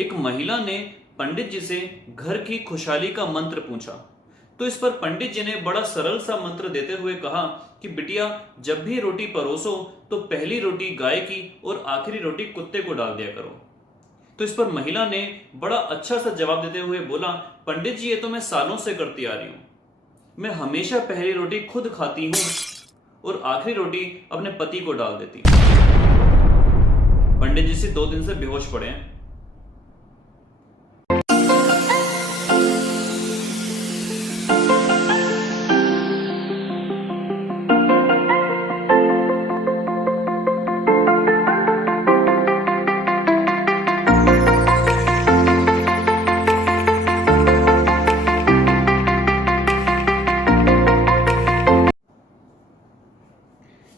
एक महिला ने पंडित जी से घर की खुशहाली का मंत्र पूछा। तो इस पर पंडित जी ने बड़ा सरल सा मंत्र देते हुए कहा कि बिटिया, जब भी रोटी परोसो तो पहली रोटी गाय की और आखिरी रोटी कुत्ते को डाल दिया करो। तो इस पर महिला ने बड़ा अच्छा सा जवाब देते हुए बोला, पंडित जी, ये तो मैं सालों से करती आ रही हूं। मैं हमेशा पहली रोटी खुद खाती हूं और आखिरी रोटी अपने पति को डाल देती हूं। पंडित जी से 2 दिन से बेहोश पड़े हैं।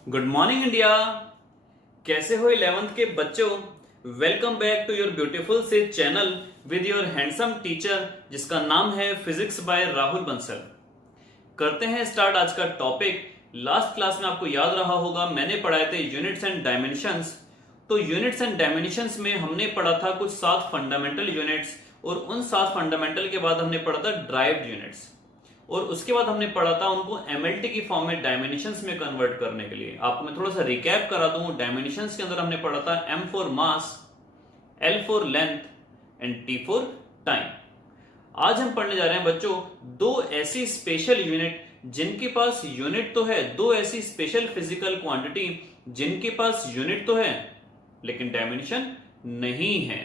Good morning India. कैसे हो 11th के बच्चों? Welcome back to your beautiful से channel with your handsome teacher जिसका नाम है फिजिक्स बाय राहुल बंसल। करते हैं स्टार्ट आज का टॉपिक। लास्ट क्लास में आपको याद रहा होगा मैंने पढ़ाए थे यूनिट्स एंड डायमेंशंस। तो यूनिट्स एंड डायमेंशंस में हमने पढ़ा था कुछ 7 फंडामेंटल यूनिट्स और उन 7 फंडामेंटल के बाद हमने पढ़ा था ड्राइव्ड यूनिट्स और उसके बाद हमने पढ़ा था उनको एमएलटी की फॉर्म में डायमेंशंस में कन्वर्ट करने के लिए। आपको मैं थोड़ा सा रिकैप करा दूं। डायमेंशंस के अंदर हमने पढ़ा था M for mass, L for length and T for time. आज हम पढ़ने जा रहे हैं बच्चों 2 ऐसी स्पेशल यूनिट जिनके पास यूनिट तो है, 2 ऐसी स्पेशल फिजिकल क्वांटिटी जिनके पास यूनिट तो है लेकिन डायमेंशन नहीं है।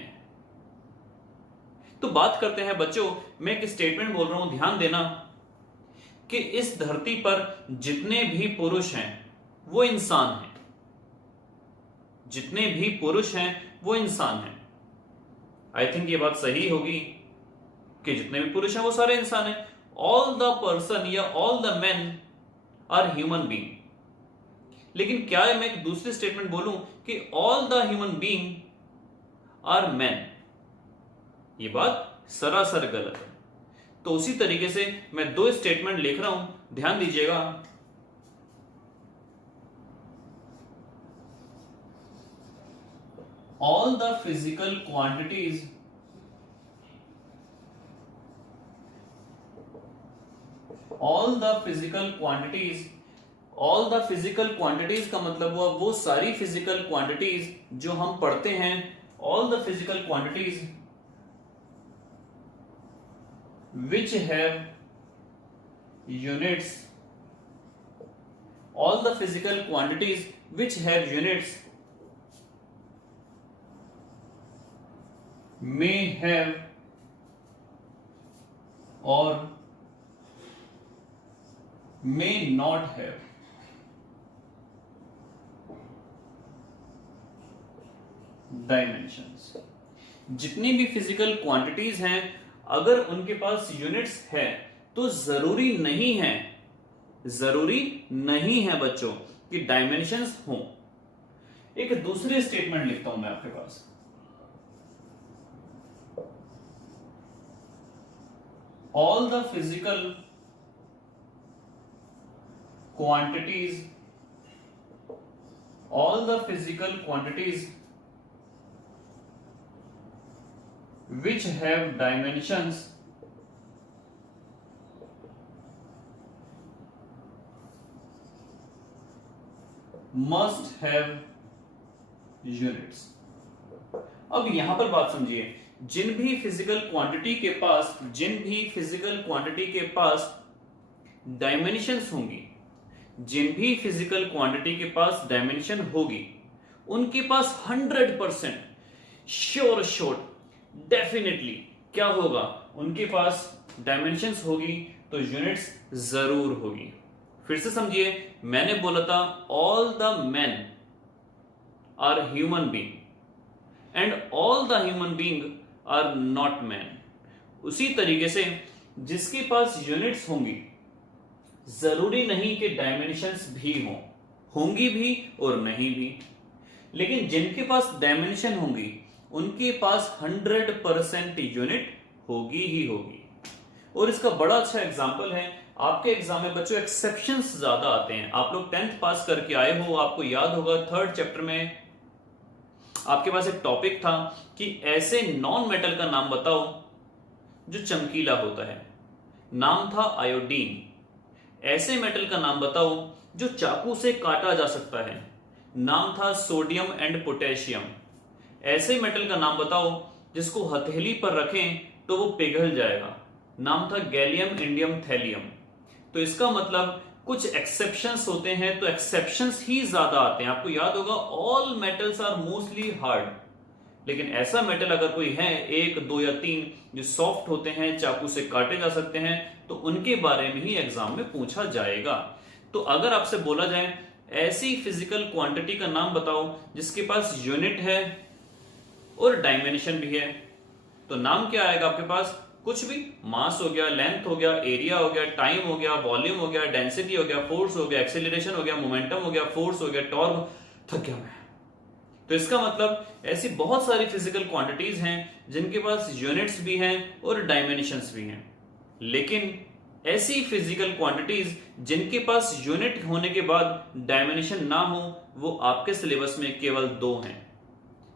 तो बात करते हैं बच्चों, मैं एक स्टेटमेंट बोल रहा हूं, ध्यान देना कि इस धरती पर जितने भी पुरुष हैं वो इंसान हैं। जितने भी पुरुष हैं वो इंसान हैं। आई थिंक ये बात सही होगी कि जितने भी पुरुष हैं वो सारे इंसान हैं। ऑल द पर्सन या all the men are human being. लेकिन क्या है मैं एक दूसरी स्टेटमेंट बोलूं कि all the human being are man? ये बात सरासर गलत है। तो उसी तरीके से मैं 2 स्टेटमेंट लिख रहा हूं, ध्यान दीजिएगा। ऑल द फिजिकल क्वांटिटीज का मतलब हुआ वो सारी फिजिकल क्वांटिटीज जो हम पढ़ते हैं। All the physical quantities which have units, all the physical quantities which have units may have or may not have dimensions। जितनी भी फिजिकल क्वांटिटीज हैं अगर उनके पास यूनिट्स है तो जरूरी नहीं है बच्चों कि डायमेंशंस हों। एक दूसरी स्टेटमेंट लिखता हूं मैं आपके पास। All the physical quantities which have dimensions must have units। अब यहां पर बात समझिए, जिन भी फिजिकल क्वांटिटी के पास डायमेंशंस होंगी, डायमेंशन होगी, उनके पास 100% श्योर डेफिनेटली क्या होगा, उनके पास डायमेंशंस होगी तो यूनिट्स जरूर होगी। फिर से समझिए, मैंने बोला था all the men are human being and all the human being are not man. उसी तरीके से जिसके पास यूनिट्स होंगी जरूरी नहीं कि डायमेंशंस भी होंगी भी और नहीं भी, लेकिन जिनके पास डायमेंशन होंगी उनके पास 100% यूनिट होगी ही होगी। और इसका बड़ा अच्छा एग्जांपल है, आपके एग्जाम में बच्चों एक्सेप्शंस ज्यादा आते हैं। आप लोग 10th पास करके आए हो, आपको याद होगा 3rd चैप्टर में आपके पास एक टॉपिक था कि ऐसे नॉन मेटल का नाम बताओ जो चमकीला होता है। नाम था आयोडीन। ऐसे मेटल का नाम बताओ जो चाकू से काटा जा सकता है। नाम था सोडियम एंड पोटेशियम। ऐसे मेटल का नाम बताओ जिसको हथेली पर रखें तो वो पिघल जाएगा। नाम था गैलियम इंडियम थैलियम। तो इसका मतलब कुछ एक्सेप्शंस होते हैं, तो एक्सेप्शंस ही ज्यादा आते हैं। आपको याद होगा all metals are mostly hard, लेकिन ऐसा मेटल अगर कोई है, एक, दो या तीन, जो सॉफ्ट होते हैं, चाकू से काटे जा सकते हैं, तो उनके बारे में ही एग्जाम में पूछा जाएगा। तो अगर आपसे बोला जाए ऐसी फिजिकल क्वांटिटी का नाम बताओ जिसके पास यूनिट है और डायमेंशन भी है, तो नाम क्या आएगा आपके पास? कुछ भी, मास हो गया, लेंथ हो गया, एरिया हो गया, टाइम हो गया, वॉल्यूम हो गया, डेंसिटी हो गया, फोर्स हो गया, एक्सेलरेशन हो गया, मोमेंटम हो गया, फोर्स हो गया, टॉर्क, थक गया मैं। तो इसका मतलब ऐसी बहुत सारी फिजिकल क्वांटिटीज हैं जिनके पास यूनिट्स भी हैं और डायमेंशंस भी हैं। लेकिन ऐसी फिजिकल क्वांटिटीज जिनके पास यूनिट होने के बाद डायमेंशन ना हो, वो आपके सिलेबस में केवल 2 हैं।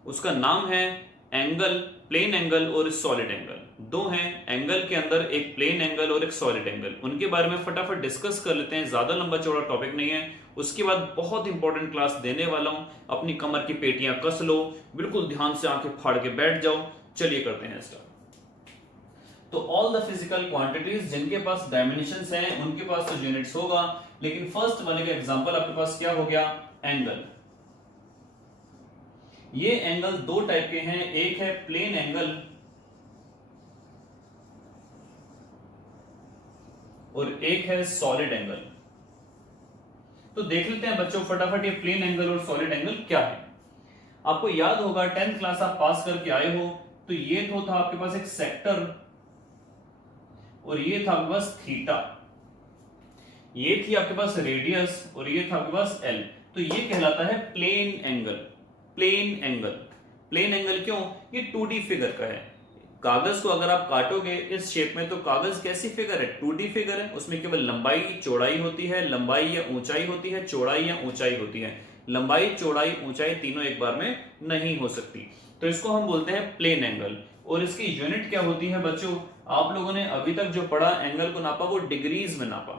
उसका नाम है एंगल, प्लेन एंगल और सॉलिड एंगल। 2 हैं एंगल के अंदर, एक प्लेन एंगल और एक सॉलिड एंगल। उनके बारे में फटाफट डिस्कस कर लेते हैं, ज्यादा लंबा चौड़ा टॉपिक नहीं है। उसके बाद बहुत इंपॉर्टेंट क्लास देने वाला हूं। अपनी कमर की पेटियां कस लो, बिल्कुल ध्यान से आंखें फाड़ के बैठ जाओ। चलिए करते हैं स्टार्ट। तो ऑल द फिजिकल क्वांटिटीज जिनके पास डायमेंशंस हैं उनके पास तो यूनिट्स होगा, लेकिन फर्स्ट वाले का एग्जांपल आपके पास क्या हो गया? एंगल। ये एंगल 2 टाइप के हैं, एक है प्लेन एंगल और एक है सॉलिड एंगल। तो देख लेते हैं बच्चों फटाफट ये प्लेन एंगल और सॉलिड एंगल क्या है। आपको याद होगा 10th क्लास आप पास करके आए हो, तो ये तो था आपके पास एक सेक्टर और ये था आपके पास थीटा। ये थी आपके पास रेडियस और ये था आपके पास एल। तो ये कहलाता है plane angle. Plane angle, plane angle क्यों? ये 2D फिगर का है। कागज को अगर आप काटोगे इस शेप में, तो कागज कैसी फिगर है? 2D फिगर है। उसमें केवल लंबाई चौड़ाई होती है, लंबाई या ऊंचाई होती है, चौड़ाई या ऊंचाई होती है। लंबाई चौड़ाई ऊंचाई तीनों एक बार में नहीं हो सकती। तो इसको हम बोलते हैं प्लेन एंगल। और इसकी यूनिट क्या होती है बच्चों? आप लोगों ने अभी तक जो पढ़ा, एंगल को नापा, वो डिग्रीज में नापा।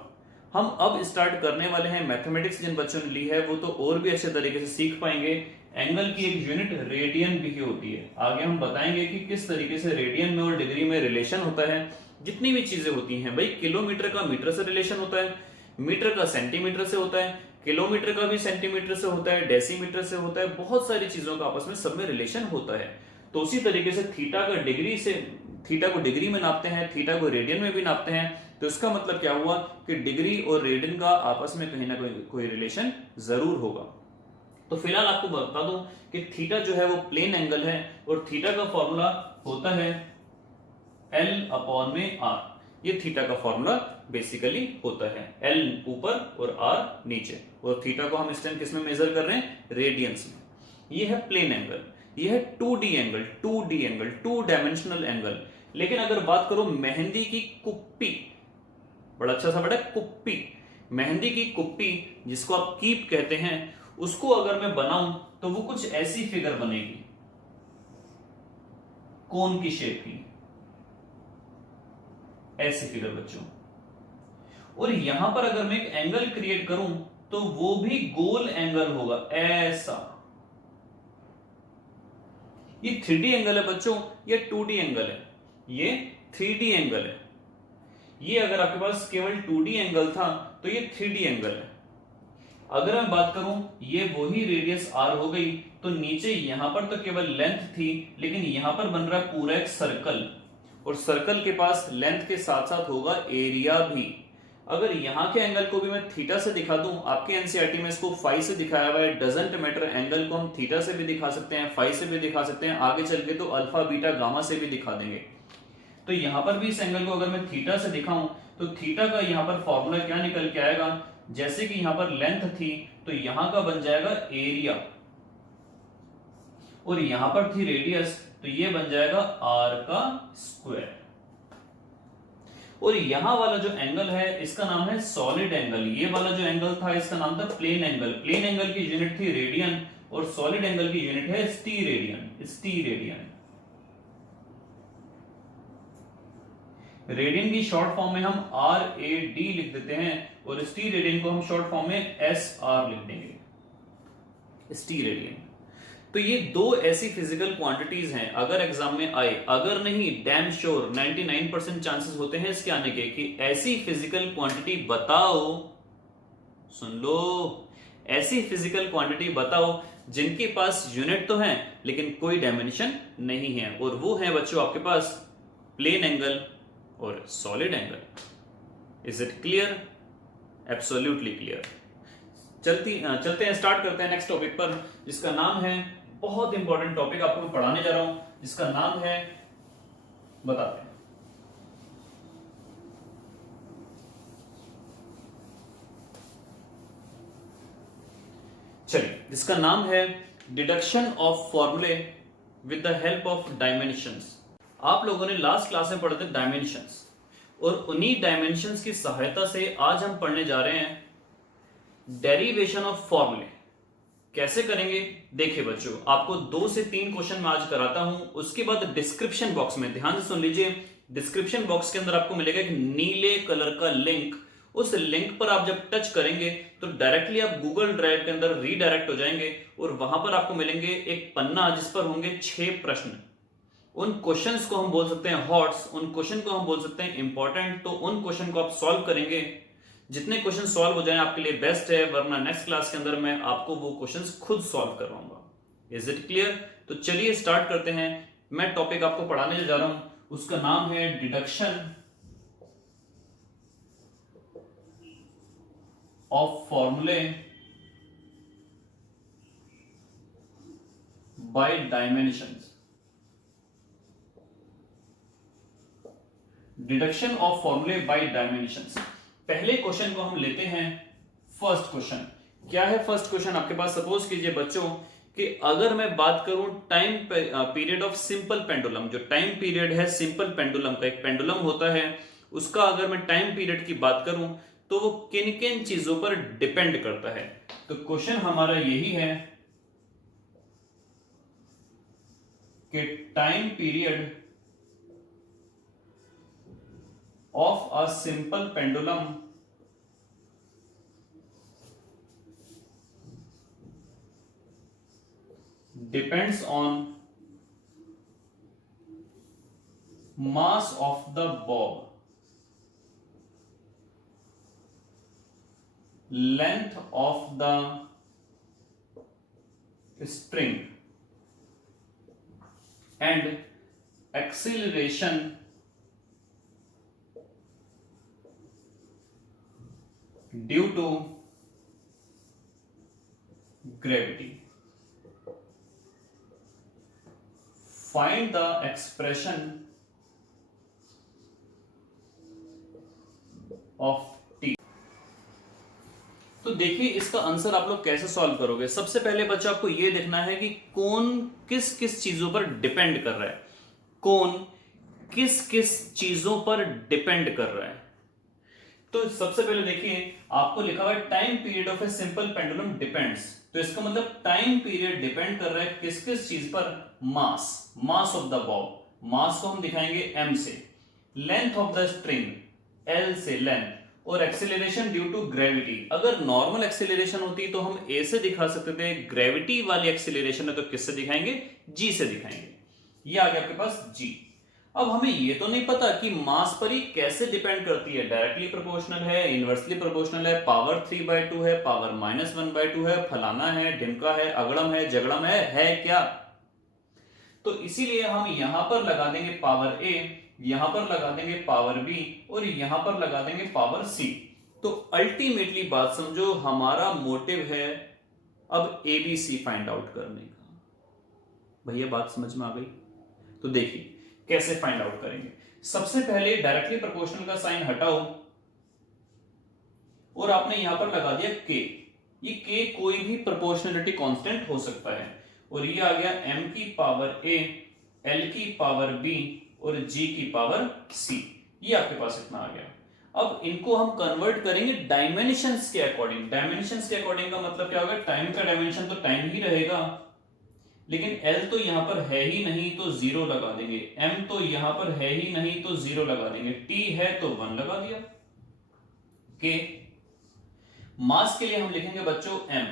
हम अब स्टार्ट करने वाले हैं मैथमेटिक्स। जिन बच्चों ने ली है वो तो और भी अच्छे तरीके से सीख पाएंगे। एंगल की एक यूनिट रेडियन भी होती है। आगे हम बताएंगे कि किस तरीके से रेडियन में और डिग्री में रिलेशन होता है। जितनी भी चीजें होती हैं भाई, किलोमीटर का मीटर से रिलेशन होता है, मीटर का सेंटीमीटर से होता है, किलोमीटर का भी सेंटीमीटर से होता है, डेसीमीटर से होता है। बहुत सारी चीजों का आपस में सब में रिलेशन होता है। तो उसी तरीके से थीटा का डिग्री से, थीटा को डिग्री में नापते हैं, थीटा को रेडियन में भी नापते हैं। तो इसका मतलब क्या हुआ कि डिग्री और रेडियन का आपस में कहीं ना कोई रिलेशन जरूर होगा। तो फिलहाल आपको बता दूं कि थीटा जो है वो प्लेन एंगल है और थीटा का फॉर्मूला होता है L/r। ये थीटा का फॉर्मूला बेसिकली होता है, L ऊपर और R नीचे। और थीटा को हम इस टाइम किस में मेजर कर रहे हैं? रेडियंस में। ये है प्लेन एंगल। ये है 2D angle, 2D angle, 2 dimensional angle. लेकिन अगर बात करो मेहंदी की कुप्पी, बड़ा अच्छा सा बड़ा कुप्पी, मेहंदी की कुप्पी जिसको आप कीप कहते हैं, उसको अगर मैं बनाऊं तो वो कुछ ऐसी फिगर बनेगी, कोन की शेप की, ऐसी फिगर बच्चों। और यहां पर अगर मैं एक एंगल क्रिएट करूं तो वो भी गोल एंगल होगा, ऐसा। ये 3D एंगल है बच्चों, ये 2D एंगल है, ये 3D एंगल है। ये अगर आपके पास केवल 2D एंगल था तो ये 3D एंगल है। अगर मैं बात करूं, ये वही रेडियस r हो गई, तो नीचे यहां पर तो केवल लेंथ थी, लेकिन यहां पर बन रहा है पूरा एक सर्कल, और सर्कल के पास लेंथ के साथ साथ होगा एरिया भी। अगर यहां के एंगल को भी मैं थीटा से दिखा दूं, आपके एनसीईआरटी में इसको फाई से दिखाया हुआ है, डजंट मैटर। एंगल को हम थीटा से भी दिखा सकते हैं, फाई से भी दिखा सकते हैं, आगे चल के तो अल्फा बीटा गामा से भी दिखा देंगे। तो यहां पर भी इस एंगल को अगर मैं थीटा से दिखाऊं तो थीटा का यहां पर फॉर्मूला क्या निकल के आएगा? जैसे कि यहां पर लेंथ थी तो यहां का बन जाएगा एरिया, और यहां पर थी रेडियस तो ये बन जाएगा r का स्क्वायर। और यहां वाला जो एंगल है इसका नाम है सॉलिड एंगल। ये वाला जो एंगल था इसका नाम था प्लेन एंगल। प्लेन एंगल की यूनिट थी रेडियन और सॉलिड एंगल की यूनिट है स्टीरेडियन। स्टीरेडियन रेडियन की शॉर्ट फॉर्म में हम RAD लिख देते हैं और स्टीरेडियन को हम शॉर्ट फॉर्म में SR लिख देंगे। स्टीरेडियन। तो ये दो ऐसी फिजिकल क्वांटिटीज हैं, अगर एग्जाम में आए, अगर नहीं डैम श्योर 99% चांसेस होते हैं इसके आने के कि ऐसी फिजिकल क्वांटिटी बताओ, सुन लो, ऐसी फिजिकल क्वांटिटी बताओ जिनके पास यूनिट तो है लेकिन कोई डायमेंशन नहीं है, और वो है बच्चों आपके पास प्लेन एंगल और solid angle. Is it clear? Absolutely clear. चलते हैं, स्टार्ट करते हैं नेक्स्ट टॉपिक पर, जिसका नाम है, बहुत इंपॉर्टेंट टॉपिक आपको मैं पढ़ाने जा रहा हूं, जिसका नाम है, बताते हैं, चलिए, जिसका नाम है डिडक्शन ऑफ फॉर्मूले with the help of dimensions. आप लोगों ने लास्ट क्लास में पढ़े थे डायमेंशंस, और उन्हीं डायमेंशंस की सहायता से आज हम पढ़ने जा रहे हैं डेरिवेशन ऑफ फॉर्मूले। कैसे करेंगे? देखिए बच्चों, आपको 2 से 3 क्वेश्चन मैं आज कराता हूं, उसके बाद डिस्क्रिप्शन बॉक्स में, ध्यान से सुन लीजिए, डिस्क्रिप्शन बॉक्स के अंदर आपको मिलेगा एक नीले कलर का लिंक। उस लिंक पर आप जब टच करेंगे तो डायरेक्टली आप गूगल ड्राइव के अंदर रीडायरेक्ट हो जाएंगे, और वहां पर आपको मिलेंगे एक पन्ना जिस पर होंगे 6 प्रश्न। उन क्वेश्चंस को हम बोल सकते हैं हॉट्स, उन क्वेश्चन को हम बोल सकते हैं इंपॉर्टेंट। तो उन क्वेश्चन को आप सॉल्व करेंगे, जितने क्वेश्चन सॉल्व हो जाएं आपके लिए बेस्ट है, वरना नेक्स्ट क्लास के अंदर मैं आपको वो क्वेश्चंस खुद सॉल्व करवाऊंगा। Is it clear? तो चलिए स्टार्ट करते हैं। मैं टॉपिक आपको पढ़ाने जा रहा हूं, उसका नाम है डिडक्शन ऑफ फॉर्मूले बाय डायमेंशंस। डिडक्शन ऑफ फॉर्मूले बाय डायमेंशंस। पहले क्वेश्चन को हम लेते हैं। फर्स्ट क्वेश्चन क्या है? फर्स्ट क्वेश्चन आपके पास, सपोज कीजिए बच्चों कि अगर मैं बात करूं time period of simple pendulum, जो टाइम पीरियड है सिंपल पेंडुलम का, एक पेंडुलम होता है उसका, अगर मैं टाइम पीरियड की बात करूं तो वो किन किन चीजों पर डिपेंड करता है। तो क्वेश्चन हमारा यही है कि time period of a simple pendulum depends on mass of the bob, length of the string, and acceleration due to gravity. Find the expression of t. तो देखिए इसका आंसर आप लोग कैसे सॉल्व करोगे। सबसे पहले बच्चा आपको यह देखना है कि कौन किस किस चीजों पर डिपेंड कर रहा है, कौन किस किस चीजों पर डिपेंड कर रहा है। तो सबसे पहले देखिए आपको लिखा हुआ है time period of a simple pendulum depends, तो इसका मतलब टाइम पीरियड डिपेंड कर रहा है किस किस चीज पर? मास, मास ऑफ द बॉब, मास को हम दिखाएंगे m से, length of the string l से लेंथ, और एक्सेलरेशन ड्यू टू ग्रेविटी। अगर नॉर्मल एक्सेलरेशन होती तो हम a से दिखा सकते थे, ग्रेविटी वाली एक्सेलरेशन है तो किससे दिखाएंगे? g से दिखाएंगे। ये आ गया आपके पास g। अब हमें ये तो नहीं पता कि मास पर ही कैसे डिपेंड करती है, डायरेक्टली प्रोपोर्शनल है, इनवर्सली प्रोपोर्शनल है, पावर 3/2 है, पावर -1/2 है, फलाना है, ढिमका है, अगड़म है, जगड़म है क्या? तो इसीलिए हम यहां पर लगा देंगे पावर a, यहां पर लगा देंगे पावर b, और यहां पर लगा देंगे पावर c। तो अल्टीमेटली बात समझो, हमारा मोटिव है अब ABC फाइंड आउट करने का। भैया बात समझ में आ गई? तो देखिए कैसे फाइंड आउट करेंगे। सबसे पहले डायरेक्टली प्रोपोर्शनल का साइन हटाओ और आपने यहां पर लगा दिया k। ये k कोई भी प्रोपोर्शनलिटी कांस्टेंट हो सकता है, और ये आ गया m की पावर a, l की पावर b और g की पावर c। ये आपके पास इतना आ गया। अब इनको हम कन्वर्ट करेंगे डायमेंशंस के अकॉर्डिंग। डायमेंशंस के अकॉर्डिंग का मतलब क्या होगा, टाइम का डायमेंशन तो टाइम ही रहेगा, लेकिन L तो यहां पर है ही नहीं तो 0 लगा देंगे, M तो यहां पर है ही नहीं तो 0 लगा देंगे, T है तो 1 लगा दिया। K मास के लिए हम लिखेंगे बच्चों M,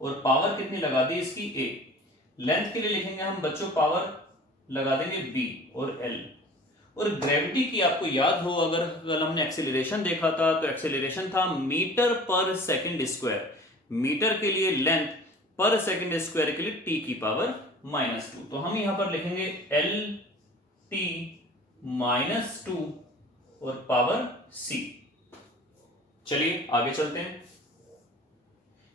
और पावर कितनी लगा दी इसकी A। लेंथ के लिए लिखेंगे हम बच्चों पावर लगा देंगे B और L। और ग्रेविटी की आपको याद हो, अगर कल हमने एक्सेलरेशन देखा था तो एक्सेलरेशन था मीटर पर सेकंड स्क्वायर। मीटर के लिए लेंथ, पर सेकंड स्क्वायर के लिए t की पावर -2। तो हम यहां पर लिखेंगे L t -2 और पावर c। चलिए आगे चलते हैं।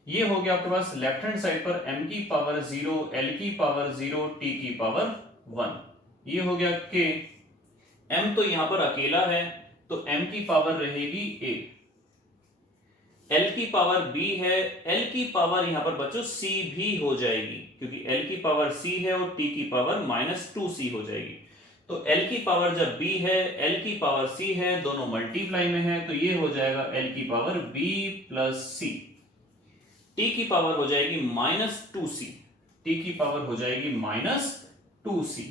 ये हो गया आपके पास लेफ्ट हैंड साइड पर m की पावर 0, L की पावर 0, t की पावर 1। ये हो गया k। m तो यहां पर अकेला है तो m की पावर रहेगी a, L की पावर b है, L की पावर यहां पर बच्चों c भी हो जाएगी, क्योंकि L की पावर c है और t की पावर -2c हो जाएगी। तो L की पावर जब b है, L की पावर c है, दोनों मल्टीप्लाई में है, तो ये हो जाएगा L की power b plus c। t की पावर हो जाएगी -2c, t की पावर हो जाएगी -2c।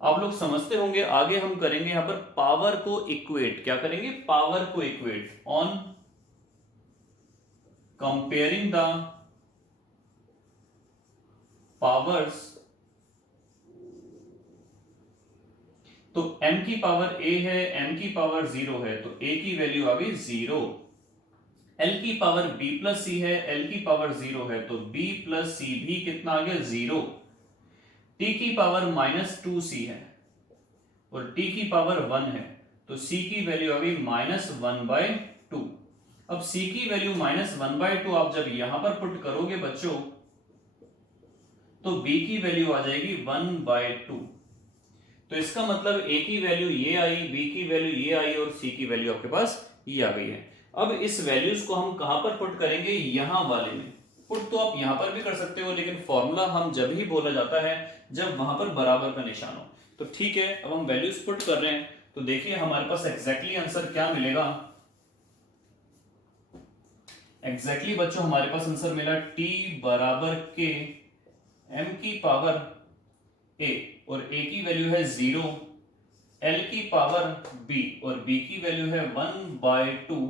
आप लोग समझते होंगे। आगे हम करेंगे यहां पर पावर को इक्वेट। क्या करेंगे, पावर को equate on comparing the powers. तो m की पावर a है, m की पावर 0 है, तो a की वैल्यू आ गई 0। L की पावर b प्लस c है, L की पावर 0 है, तो b प्लस c भी कितना आ गया 0। t की पावर -2c है और t की पावर 1 है, तो c की वैल्यू आ गई -1/2। अब c की वैल्यू -1/2 आप जब यहां पर पुट करोगे बच्चों, तो b की वैल्यू आ जाएगी 1/2। तो इसका मतलब a की वैल्यू ये आई, b की वैल्यू ये आई और c की वैल्यू आपके पास ये आ गई है। अब इस वैल्यूज को हम कहां पर पुट करेंगे, यहां वाले में। पुट तो आप यहां पर भी कर सकते हो, लेकिन फॉर्मूला हम जब ही बोला जाता है जब वहां पर बराबर का निशान हो। तो ठीक है, अब हम वैल्यूज पुट कर रहे हैं, तो देखिए हमारे पास एग्जैक्टली आंसर क्या मिलेगा। एग्जैक्टली बच्चों हमारे पास आंसर मिला t बराबर के m की पावर a, और a की वैल्यू है 0, L की पावर b और b की वैल्यू है 1/2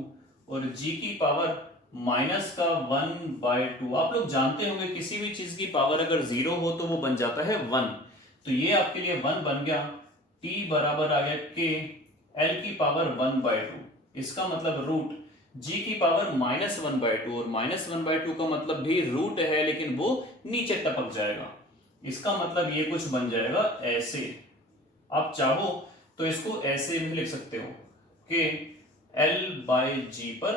और g की पावर -1/2। आप लोग जानते होंगे किसी भी चीज की पावर अगर 0 हो तो वो बन जाता है 1। तो ये आपके लिए 1 बन गया। t बराबर आ गया k L की पावर 1/2, इसका मतलब रूट g की पावर -1/2, और -1/2 का मतलब भी रूट है, लेकिन वो नीचे टपक जाएगा। इसका मतलब ये कुछ बन जाएगा ऐसे। आप चाहो तो इसको ऐसे भी लिख सकते हो कि L/G पर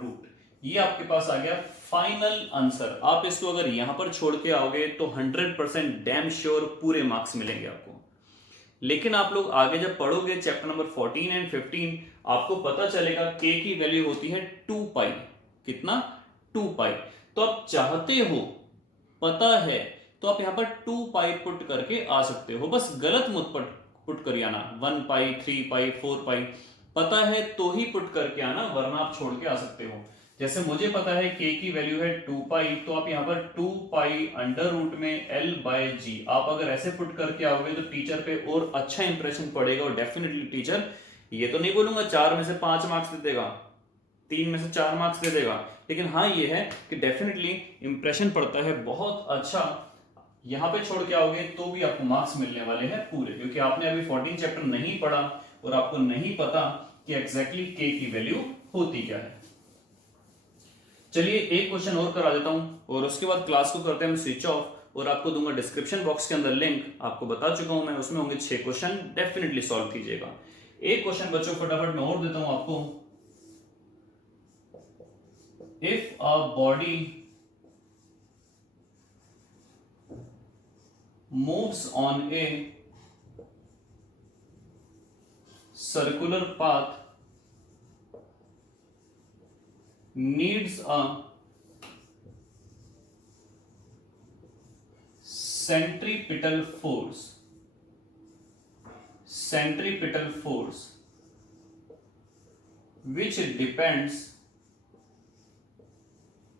रूट। ये आपके पास आ गया फाइनल आंसर। आप इसको अगर यहां पर छोड़ के आओगे तो 100% डैम श्योर पूरे मार्क्स मिलेंगे आपको। लेकिन आप लोग आगे जब पढ़ोगे चैप्टर नंबर 14 एंड 15, आपको पता चलेगा k की वैल्यू होती है 2 पाई। कितना, 2 पाई। तो आप चाहते हो, पता है, तो आप यहां पर 2 पाई पुट करके आ सकते हो। बस गलत मत पुट कर आना, 1 पाई, 3 पाई, 4 पाई। पता है तो ही पुट करके आना, वरना आप छोड़ के आ सकते हो। जैसे मुझे पता है k की वैल्यू है 2 पाई, तो आप यहां पर 2 पाई अंडर रूट में L/G। आप अगर ऐसे पुट करके आओगे तो टीचर पे और अच्छा इंप्रेशन पड़ेगा, और डेफिनेटली टीचर ये तो नहीं बोलूंगा 4 में से 5 मार्क्स दे देगा, 3 में से 4 मार्क्स दे देगा, लेकिन हाँ ये है कि डेफिनेटली इंप्रेशन पड़ता है बहुत अच्छा। यहां पे छोड़ के आओगे तो भी आपको मार्क्स मिलने वाले हैं पूरे, क्योंकि आपने अभी 14 चैप्टर नहीं पढ़ा और आपको नहीं पता कि एग्जैक्टली k की वैल्यू होती क्या है। चलिए एक क्वेश्चन और करा देता हूं और उसके बाद क्लास को करते हैं हम स्विच ऑफ, और आपको दूंगा डिस्क्रिप्शन बॉक्स के अंदर लिंक। आपको बता चुका हूं मैं, उसमें होंगे 6 क्वेश्चन, डेफिनेटली सॉल्व कीजिएगा। एक क्वेश्चन बच्चों फटाफट मैं और देता हूं आपको। If a body moves on a circular path needs a centripetal force which depends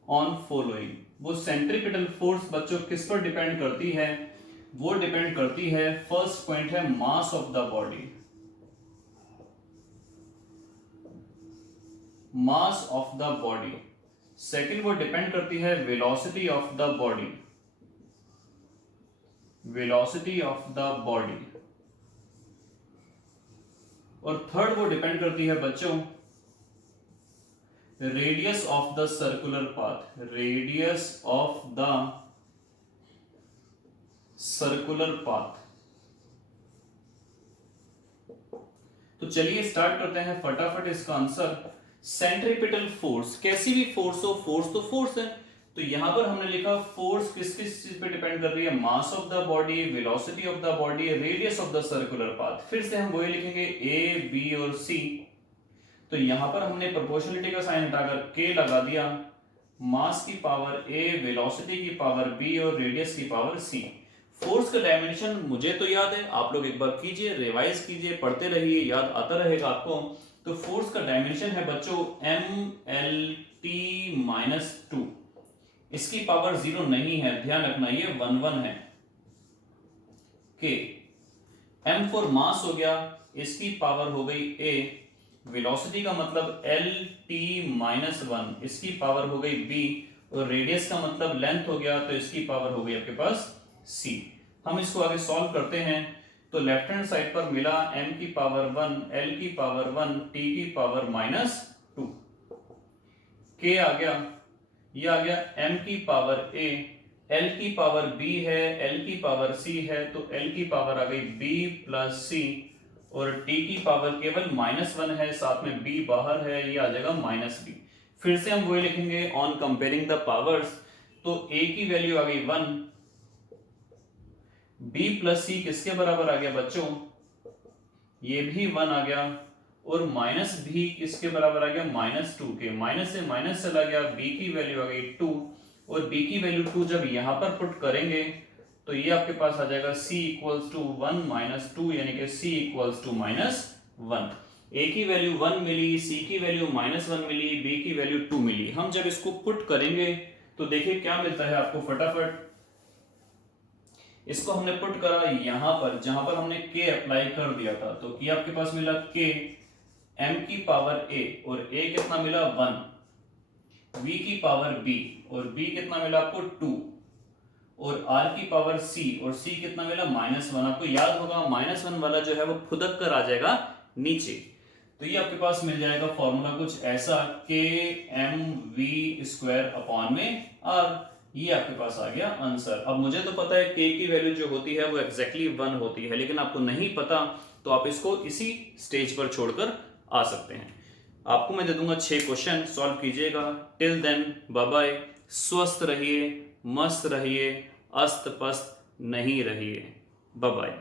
on following. वो सेंट्रीपिटल फोर्स बच्चों किस पर डिपेंड करती है? वो डिपेंड करती है, फर्स्ट पॉइंट है mass of the body, mass of the body. Second वो डिपेंड करती है velocity of the body, velocity of the body. और थर्ड वो डिपेंड करती है बच्चों radius of the circular path, radius of the circular path. तो चलिए स्टार्ट करते हैं फटाफट इसका आंसर। सेंट्रीपिटल फोर्स, कैसी भी फोर्स हो, फोर्स तो फोर्स है। तो यहां पर हमने लिखा फोर्स किस किस चीज पे डिपेंड कर रही है? Mass of the body, velocity of the body, radius of the circular path. फिर से हम वही लिखेंगे ए, बी और सी। तो यहां पर हमने प्रोपोर्शनलिटी का साइन हटाकर के लगा दिया, मास की पावर ए, वेलोसिटी की पावर बी और रेडियस की पावर सी। फोर्स का डायमेंशन मुझे तो याद है, आप लोग एक बार कीजिए, रिवाइज कीजिए, पढ़ते रहिए, याद आता रहेगा आपको। तो फोर्स का डायमेंशन है बच्चों MLT-2। इसकी पावर 0 नहीं है, ध्यान रखना, ये 1 1 है। के M फॉर मास हो गया, इसकी पावर हो गई A। वेलोसिटी का मतलब LT-1, इसकी पावर हो गई B। और रेडियस का मतलब लेंथ हो गया, तो इसकी पावर हो गई आपके पास C। हम इसको आगे सॉल्व करते हैं। तो लेफ्ट हैंड साइड पर मिला m की पावर 1, l की पावर 1, t की पावर -2। k आ गया, ये आ गया m की पावर a, l की पावर b है, l की पावर c है, तो l की पावर आ गई b प्लस c। और t की पावर केवल -1 है, साथ में b बाहर है, ये आ जाएगा -b। फिर से हम वही लिखेंगे ऑन कंपेयरिंग द पावर्स। तो a की वैल्यू आ गई 1, b प्लस सी किसके बराबर आ गया बच्चों? ये भी 1 आ गया। और माइनस भी किसके बराबर आ गया? -2 के। माइनस से माइनस चला गया, b की वैल्यू आ गई 2। और b की वैल्यू 2 जब यहां पर पुट करेंगे तो ये आपके पास आ जाएगा c इक्वल्स टू 1 - 2, यानी कि c इक्वल्स टू -1। a की वैल्यू 1 मिली, c की वैल्यू -1 मिली, b की वैल्यू 2 मिली। हम जब इसको पुट करेंगे तो देखिए क्या मिलता है आपको फटाफट। इसको हमने पुट करा यहां पर, जहां पर हमने k अप्लाई कर दिया था, तो ये आपके पास मिला k m की पावर a, और a कितना मिला 1, v की पावर b, और b कितना मिला आपको 2, और r की पावर c, और c कितना मिला -1। आपको याद होगा -1 वाला जो है वो फुदक कर आ जाएगा नीचे। तो ये आपके पास मिल जाएगा फॉर्मूला कुछ ऐसा, k m v square upon में r। ये आपके पास आ गया आंसर। अब मुझे तो पता है k की वैल्यू जो होती है वो एग्जैक्टली 1 होती है, लेकिन आपको नहीं पता तो आप इसको इसी स्टेज पर छोड़कर आ सकते हैं। आपको मैं दे दूंगा 6 क्वेश्चन, सॉल्व कीजिएगा। टिल देन बाय बाय, स्वस्थ रहिए, मस्त रहिए, अस्त पस्त नहीं रहिए। Bye bye.